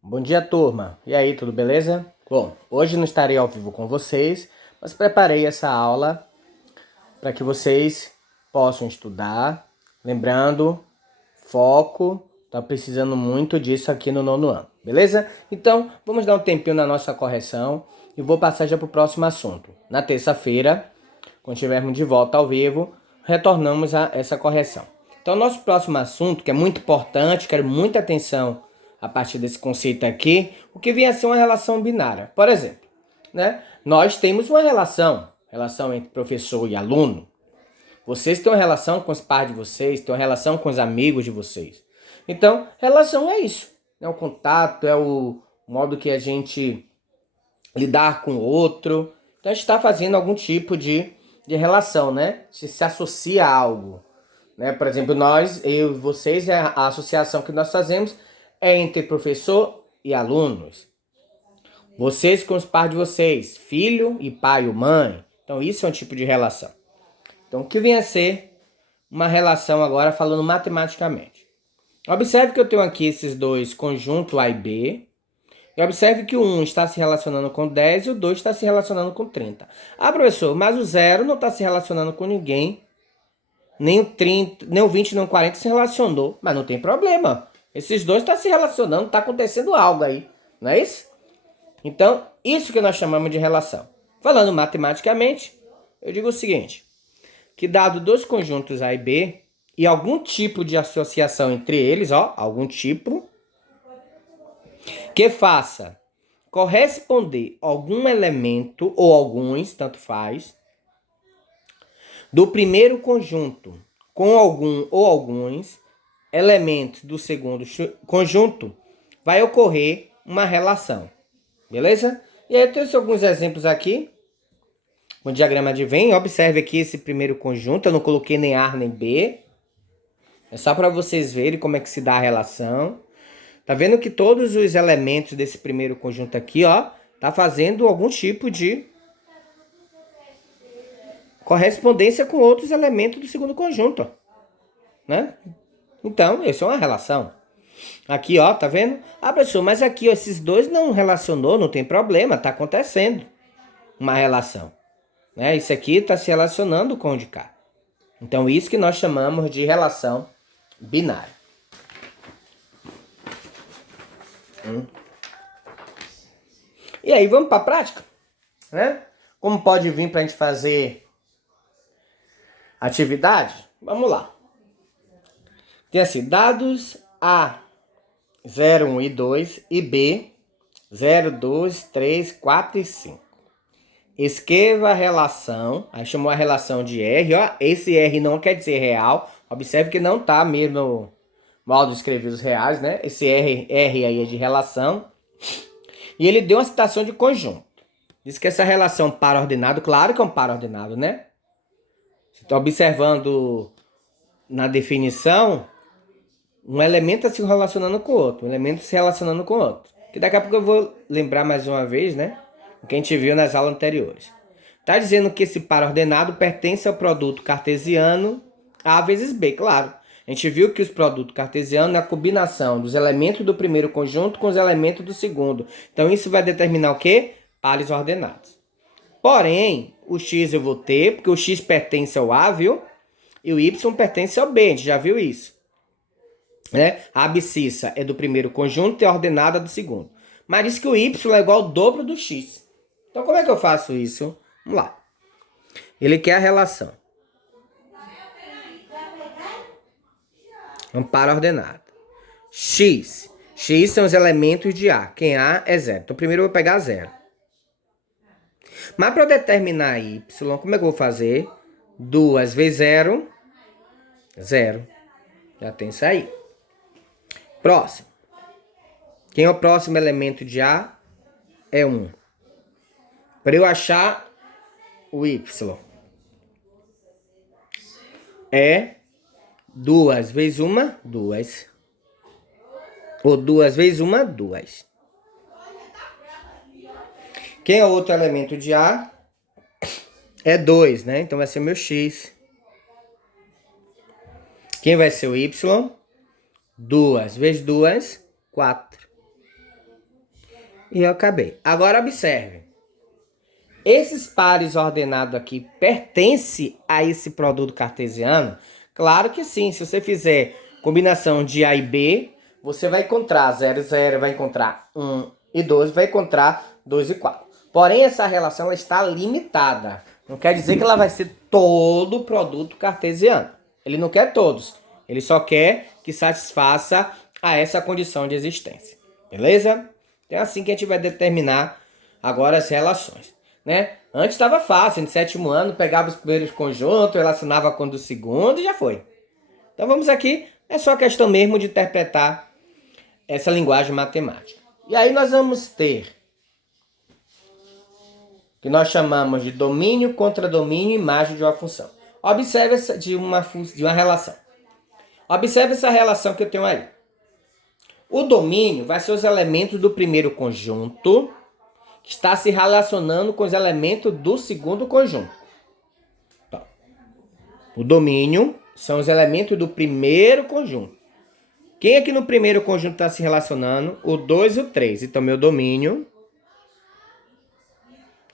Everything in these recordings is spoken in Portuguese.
Bom dia, turma. E aí, tudo beleza? Bom, hoje não estarei ao vivo com vocês, mas preparei essa aula para que vocês possam estudar. Lembrando, foco, tá precisando muito disso aqui no nono ano, beleza? Então, vamos dar um tempinho na nossa correção e vou passar já para o próximo assunto. Na terça-feira, quando estivermos de volta ao vivo, retornamos a essa correção. Então, nosso próximo assunto, que é muito importante, quero muita atenção a partir desse conceito aqui, o que vem a ser uma relação binária. Por exemplo, né? Nós temos uma relação entre professor e aluno. Vocês têm uma relação com os pais de vocês, têm uma relação com os amigos de vocês. Então, relação é isso. É o contato, é o modo que a gente lidar com o outro. Então, a gente está fazendo algum tipo de relação, né? Se associa a algo. Né? Por exemplo, nós, eu e vocês, a associação que nós fazemos é entre professor e alunos. Vocês com os pais de vocês, filho e pai ou mãe. Então, isso é um tipo de relação. Então, o que vem a ser uma relação agora falando matematicamente? Observe que eu tenho aqui esses dois conjuntos A e B. E observe que o 1 está se relacionando com 10 e o 2 está se relacionando com 30. Ah, professor, mas o 0 não está se relacionando com ninguém. Nem o 30, nem o 20, nem o 40 se relacionou. Mas não tem problema. Esses dois estão se relacionando, está acontecendo algo aí. Não é isso? Então, isso que nós chamamos de relação. Falando matematicamente, eu digo o seguinte: que dado dois conjuntos A e B e algum tipo de associação entre eles, algum tipo, que faça corresponder algum elemento ou alguns, tanto faz, do primeiro conjunto com algum ou alguns elementos do segundo conjunto, vai ocorrer uma relação. Beleza? E aí eu trouxe alguns exemplos aqui. O diagrama de Venn, observe aqui esse primeiro conjunto, eu não coloquei nem A nem B. É só para vocês verem como é que se dá a relação. Tá vendo que todos os elementos desse primeiro conjunto aqui, tá fazendo algum tipo de correspondência com outros elementos do segundo conjunto, né? Então, isso é uma relação. Aqui, tá vendo? Ah, professor, mas aqui, esses dois não relacionou, não tem problema, tá acontecendo uma relação, né? Isso aqui está se relacionando com o de cá. Então, isso que nós chamamos de relação binária. E aí, vamos para a prática? Né? Como pode vir para a gente fazer atividade? Vamos lá. Tem assim, dados A 0, 1 e 2 e B 0, 2, 3, 4 e 5. Escreva a relação, aí chamou a relação de R, esse R não quer dizer real, observe que não tá mesmo no modo de escrever os reais, né? Esse R aí é de relação. E ele deu uma citação de conjunto. Diz que essa relação par ordenado, claro que é um par ordenado, né? Você está observando na definição, um elemento está se relacionando com o outro, um elemento se relacionando com o outro. Que daqui a pouco eu vou lembrar mais uma vez, né? O que a gente viu nas aulas anteriores. Está dizendo que esse par ordenado pertence ao produto cartesiano A vezes B, claro. A gente viu que os produtos cartesianos é a combinação dos elementos do primeiro conjunto com os elementos do segundo. Então isso vai determinar o quê? Pares ordenados. Porém, o x eu vou ter, porque o x pertence ao A, viu? E o y pertence ao B, a gente já viu isso. Né? A abscissa é do primeiro conjunto e é ordenada do segundo. Mas diz que o y é igual ao dobro do x. Então, como é que eu faço isso? Vamos lá. Ele quer a relação. Um par ordenado. X. X são os elementos de A. Quem A é zero. Então, primeiro eu vou pegar zero. Mas para eu determinar y, como é que eu vou fazer? 2 vezes 0, 0. Já tem isso aí. Próximo. Quem é o próximo elemento de A? É 1. Para eu achar o y, é 2 vezes 1, 2. Ou 2 vezes 1, 2. Quem é o outro elemento de A? É 2, né? Então vai ser meu x. Quem vai ser o y? 2 vezes 2, 4. E eu acabei. Agora observe. Esses pares ordenados aqui pertencem a esse produto cartesiano? Claro que sim. Se você fizer combinação de A e B, você vai encontrar 0 e 0, vai encontrar 1 e 2, vai encontrar 2 e 4. Porém, essa relação ela está limitada. Não quer dizer que ela vai ser todo o produto cartesiano. Ele não quer todos. Ele só quer que satisfaça a essa condição de existência. Beleza? Então é assim que a gente vai determinar agora as relações. Né? Antes estava fácil, no sétimo ano pegava os primeiros conjuntos, relacionava com o do segundo e já foi. Então vamos aqui, é só questão mesmo de interpretar essa linguagem matemática. E aí nós vamos ter o que nós chamamos de domínio, contradomínio e imagem de uma função. Observe essa de uma relação. Observe essa relação que eu tenho aí. O domínio vai ser os elementos do primeiro conjunto que está se relacionando com os elementos do segundo conjunto. Então, o domínio são os elementos do primeiro conjunto. Quem aqui no primeiro conjunto está se relacionando? O 2 e o 3. Então, meu domínio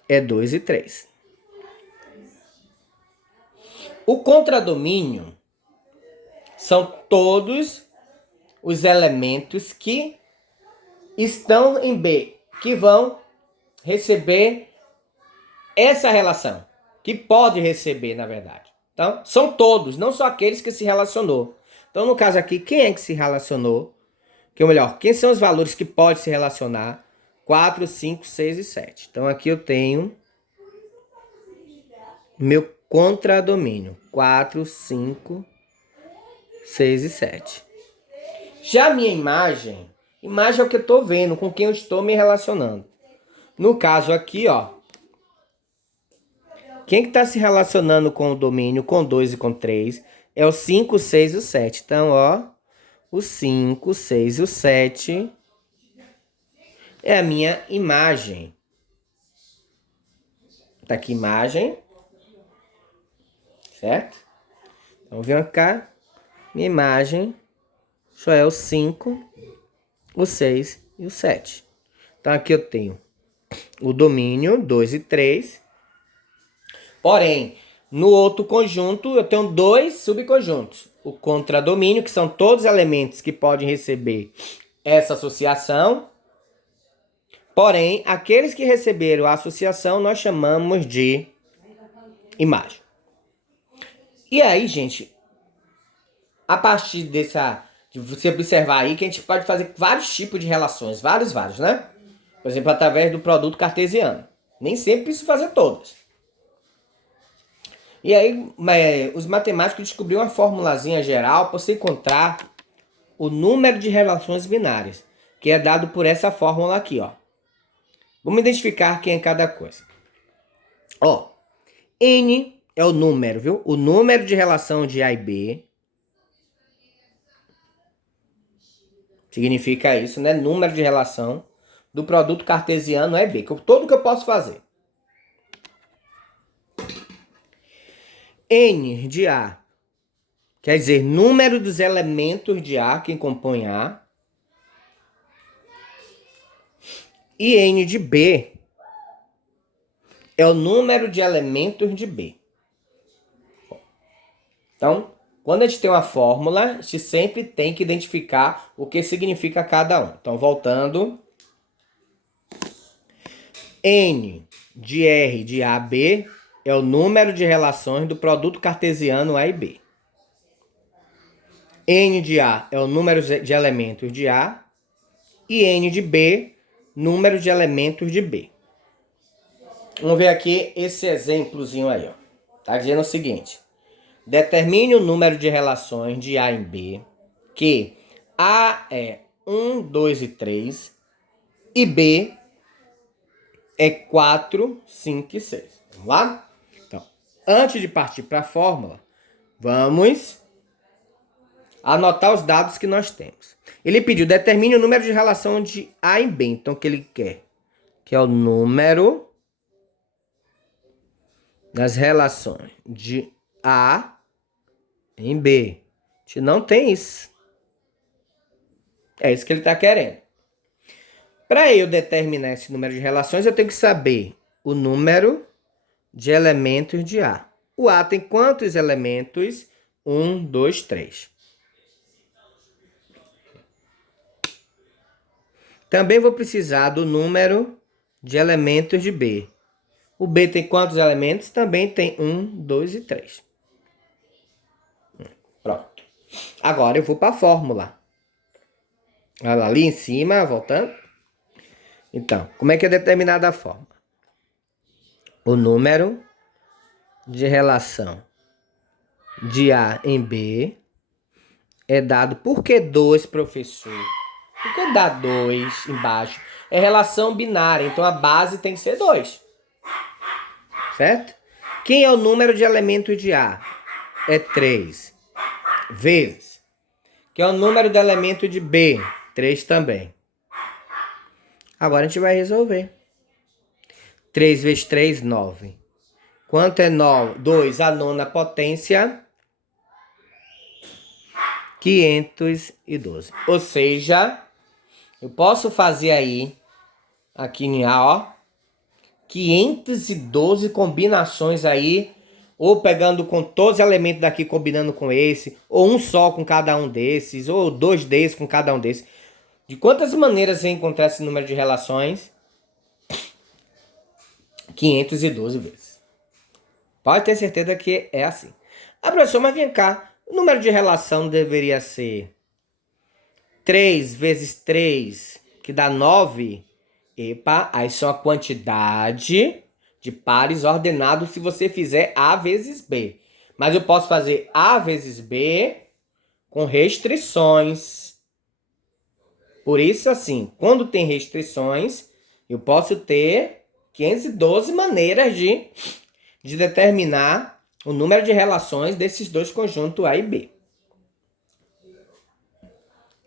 é 2 e 3. O contradomínio são todos os elementos que estão em B, que vão receber essa relação, que pode receber, na verdade. Então, são todos, não só aqueles que se relacionou. Então, no caso aqui, quem é que se relacionou? Ou melhor, quem são os valores que pode se relacionar? 4, 5, 6 e 7. Então, aqui eu tenho meu contradomínio. 4, 5, 6 e 7. Já a minha imagem é o que eu estou vendo, com quem eu estou me relacionando. No caso aqui, ó, quem que está se relacionando com o domínio, com 2 e com 3, é o 5, 6 e o 7. Então, ó, o 5, o 6 e o 7 é a minha imagem. Tá aqui imagem, certo? Então, vem cá, minha imagem só é o 5, o 6 e o 7. Então, aqui eu tenho o domínio, 2 e 3. Porém, no outro conjunto, eu tenho dois subconjuntos. O contradomínio, que são todos os elementos que podem receber essa associação. Porém, aqueles que receberam a associação, nós chamamos de imagem. E aí, gente, a partir de você observar aí, que a gente pode fazer vários tipos de relações, vários, né? Por exemplo, através do produto cartesiano. Nem sempre precisa fazer todas. E aí, os matemáticos descobriram uma formulazinha geral para você encontrar o número de relações binárias, que é dado por essa fórmula aqui, ó. Vamos identificar quem é cada coisa. Ó, N é o número, viu? O número de relação de A e B. Significa isso, né? Número de relação do produto cartesiano é B. Tudo que eu posso fazer. N de A quer dizer número dos elementos de A que compõem A. E N de B é o número de elementos de B. Então, quando a gente tem uma fórmula, a gente sempre tem que identificar o que significa cada um. Então, voltando. N de R de A a B é o número de relações do produto cartesiano A e B. N de A é o número de elementos de A. E N de B, número de elementos de B. Vamos ver aqui esse exemplozinho aí, ó. Tá dizendo o seguinte. Determine o número de relações de A em B, que A é 1, 2 e 3 e B é 4, 5 e 6. Vamos lá? Então, antes de partir para a fórmula, vamos anotar os dados que nós temos. Ele pediu, determine o número de relação de A em B. Então, o que ele quer? Que é o número das relações de A em B. A gente não tem isso. É isso que ele está querendo. Para eu determinar esse número de relações, eu tenho que saber o número de elementos de A. O A tem quantos elementos? 1, 2, 3. Também vou precisar do número de elementos de B. O B tem quantos elementos? Também tem 1, 2 e 3. Pronto. Agora eu vou para a fórmula. Olha lá, ali em cima, voltando. Então, como é que é determinada a fórmula? O número de relação de A em B é dado... Por que 2, professor? Por que dá 2 embaixo? É relação binária, então a base tem que ser 2. Certo? Quem é o número de elementos de A? É 3 vezes. Quem é o número de elementos de B? 3 também. Agora a gente vai resolver. 3 vezes 3, 9. Quanto é 9? 2, a nona potência. 512. Ou seja, eu posso fazer aí, aqui em A, ó, 512 combinações aí, ou pegando com todos os elementos daqui, combinando com esse, ou um só com cada um desses, ou 2 desses com cada um desses. De quantas maneiras você encontrar esse número de relações? 512 vezes. Pode ter certeza que é assim. Ah, professor, mas vem cá. O número de relação deveria ser 3 vezes 3, que dá 9. Epa, aí são a quantidade de pares ordenados se você fizer A vezes B. Mas eu posso fazer A vezes B com restrições. Por isso, assim, quando tem restrições, eu posso ter 512 maneiras de determinar o número de relações desses dois conjuntos A e B.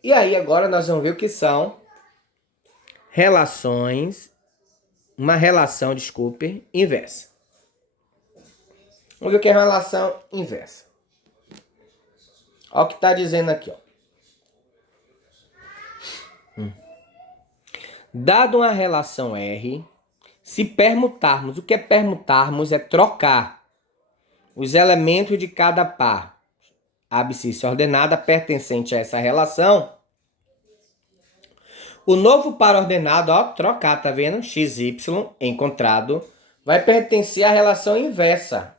E aí, agora nós vamos ver o que são relações, uma relação, desculpe, inversa. Vamos ver o que é relação inversa. Olha o que está dizendo aqui, ó. Dado uma relação R, se permutarmos, o que é permutarmos? É trocar os elementos de cada par abscissa ordenada pertencente a essa relação. O novo par ordenado, ó, trocar, tá vendo? XY encontrado vai pertencer à relação inversa.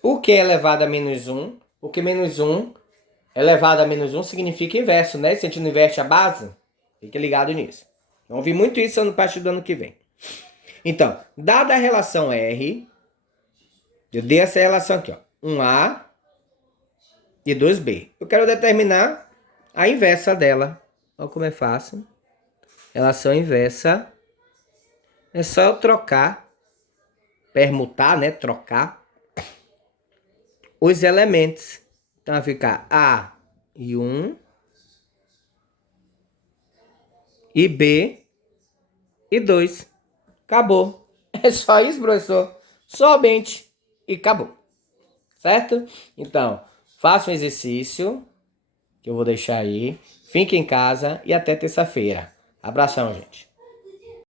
Por que elevado a menos 1? Porque menos 1 elevado a menos 1 significa inverso, né? Se a gente não inverte a base, fique ligado nisso. Vamos ver muito isso no partir do ano que vem. Então, dada a relação R, eu dei essa relação aqui, ó. 1A e 2B. Eu quero determinar a inversa dela. Olha como é fácil. Relação inversa. É só eu trocar, permutar, né? Trocar os elementos. Então vai ficar A e 1 e B e 2. Acabou. É só isso, professor. Somente. E acabou. Certo? Então, faça um exercício que eu vou deixar aí. Fique em casa e até terça-feira. Abração, gente.